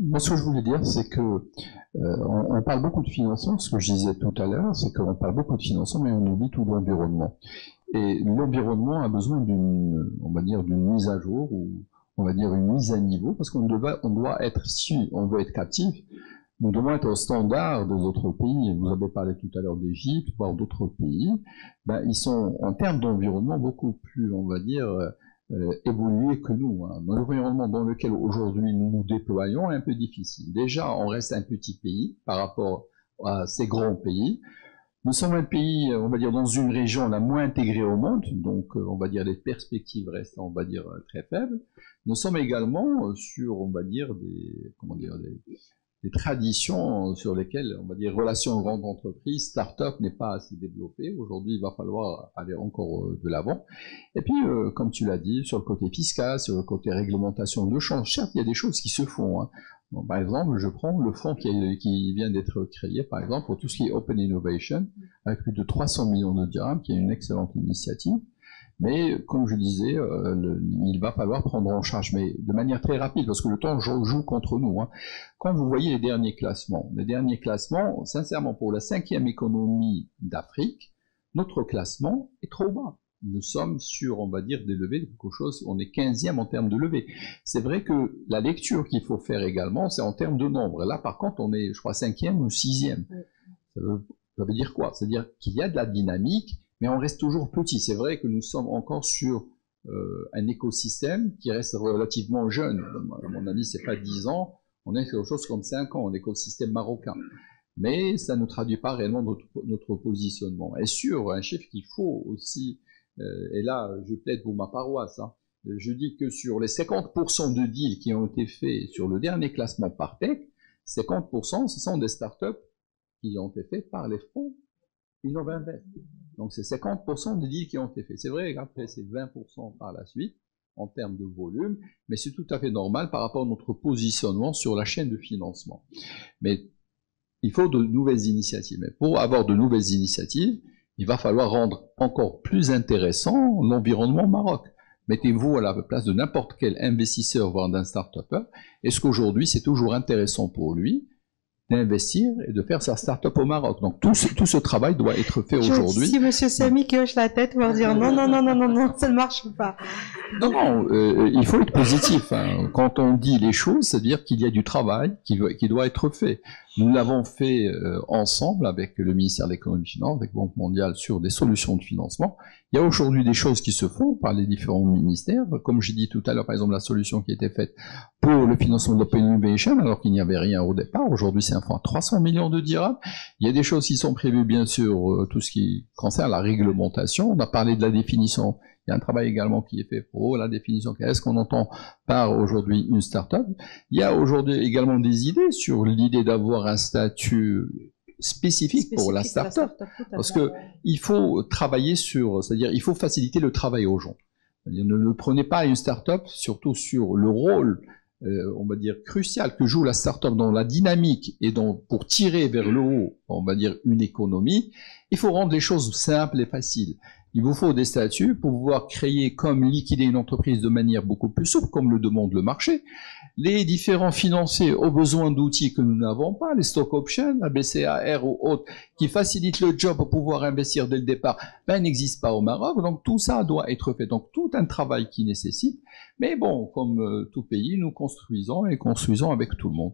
Moi, ce que je voulais dire, c'est que on parle beaucoup de financement. Ce que je disais tout à l'heure, c'est qu'on parle beaucoup de financement, mais on oublie tout l'environnement. Et l'environnement a besoin on va dire, d'une mise à jour ou on va dire une mise à niveau, parce on doit être, si on veut être captif, nous devons être au standard des autres pays. Vous avez parlé tout à l'heure d'Égypte, voire d'autres pays. Ben, ils sont, en termes d'environnement, beaucoup plus, on va dire, évolués que nous. Hein. L'environnement dans lequel aujourd'hui nous nous déployons est un peu difficile. Déjà, on reste un petit pays par rapport à ces grands pays. Nous sommes un pays, on va dire, dans une région la moins intégrée au monde, donc on va dire les perspectives restent, on va dire, très faibles. Nous sommes également sur, on va dire, des traditions sur lesquelles, on va dire, relations grandes entreprises, start-up n'est pas assez développée. Aujourd'hui, il va falloir aller encore de l'avant. Et puis, comme tu l'as dit, sur le côté fiscal, sur le côté réglementation de change, certes, il y a des choses qui se font. Hein. Bon, par exemple, je prends le fonds qui vient d'être créé, par exemple, pour tout ce qui est Open Innovation, avec plus de 300 millions de dirhams, qui est une excellente initiative. Mais, comme je disais, il va falloir prendre en charge, mais de manière très rapide, parce que le temps joue contre nous. Hein. Quand vous voyez les derniers classements, sincèrement, pour la 5e économie d'Afrique, notre classement est trop bas. Nous sommes sur, on va dire, des levées de quelque chose, on est 15e en termes de levée. C'est vrai que la lecture qu'il faut faire également, c'est en termes de nombre. Là, par contre, on est, je crois, 5e ou 6e. Ça veut dire quoi? C'est-à-dire qu'il y a de la dynamique, mais on reste toujours petit. C'est vrai que nous sommes encore sur un écosystème qui reste relativement jeune. À mon avis, c'est pas 10 ans, on est quelque chose comme 5 ans, un écosystème marocain. Mais ça ne traduit pas réellement notre positionnement. Et sur un chiffre qu'il faut aussi, et là, je plaide pour ma paroisse, hein, je dis que sur les 50% de deals qui ont été faits sur le dernier classement par tech, 50%, ce sont des startups qui ont été faits par les fonds Innovinvest. Donc c'est 50% des deals qui ont été faits. C'est vrai qu'après c'est 20% par la suite en termes de volume, mais c'est tout à fait normal par rapport à notre positionnement sur la chaîne de financement. Mais il faut de nouvelles initiatives. Mais pour avoir de nouvelles initiatives, il va falloir rendre encore plus intéressant l'environnement Maroc. Mettez-vous à la place de n'importe quel investisseur, voire d'un start-upper. Est-ce qu'aujourd'hui c'est toujours intéressant pour lui d'investir et de faire sa start-up au Maroc. Donc tout ce travail doit être fait aujourd'hui. Si Monsieur Samy qui hoche la tête va dire non, ça ne marche pas. Non, il faut être positif. Hein. Quand on dit les choses, c'est-à-dire qu'il y a du travail qui doit être fait. Nous l'avons fait ensemble avec le ministère de l'économie et des finances, avec Banque mondiale, sur des solutions de financement. Il y a aujourd'hui des choses qui se font par les différents ministères. Comme j'ai dit tout à l'heure, par exemple, la solution qui était faite pour le financement de l'Open Innovation, alors qu'il n'y avait rien au départ. Aujourd'hui, c'est un fonds à 300 millions de dirhams. Il y a des choses qui sont prévues, bien sûr, tout ce qui concerne la réglementation. On a parlé de la définition. Il y a un travail également qui est fait pour la définition. Qu'est-ce qu'on entend par aujourd'hui une start-up? Il y a aujourd'hui également des idées sur l'idée d'avoir un statut spécifique pour la start-up. Parce que il faut travailler sur, c'est-à-dire il faut faciliter le travail aux gens. Ne prenez pas une start-up, surtout sur le rôle, on va dire, crucial que joue la start-up dans la dynamique et pour tirer vers le haut, on va dire, une économie. Il faut rendre les choses simples et faciles. Il vous faut des statuts pour pouvoir créer comme liquider une entreprise de manière beaucoup plus souple, comme le demande le marché. Les différents financiers ont besoin d'outils que nous n'avons pas, les stock options, la BCAR ou autres, qui facilitent le job pour pouvoir investir dès le départ, n'existent pas au Maroc. Donc tout ça doit être fait. Donc tout un travail qui nécessite. Mais bon, comme tout pays, nous construisons et construisons avec tout le monde.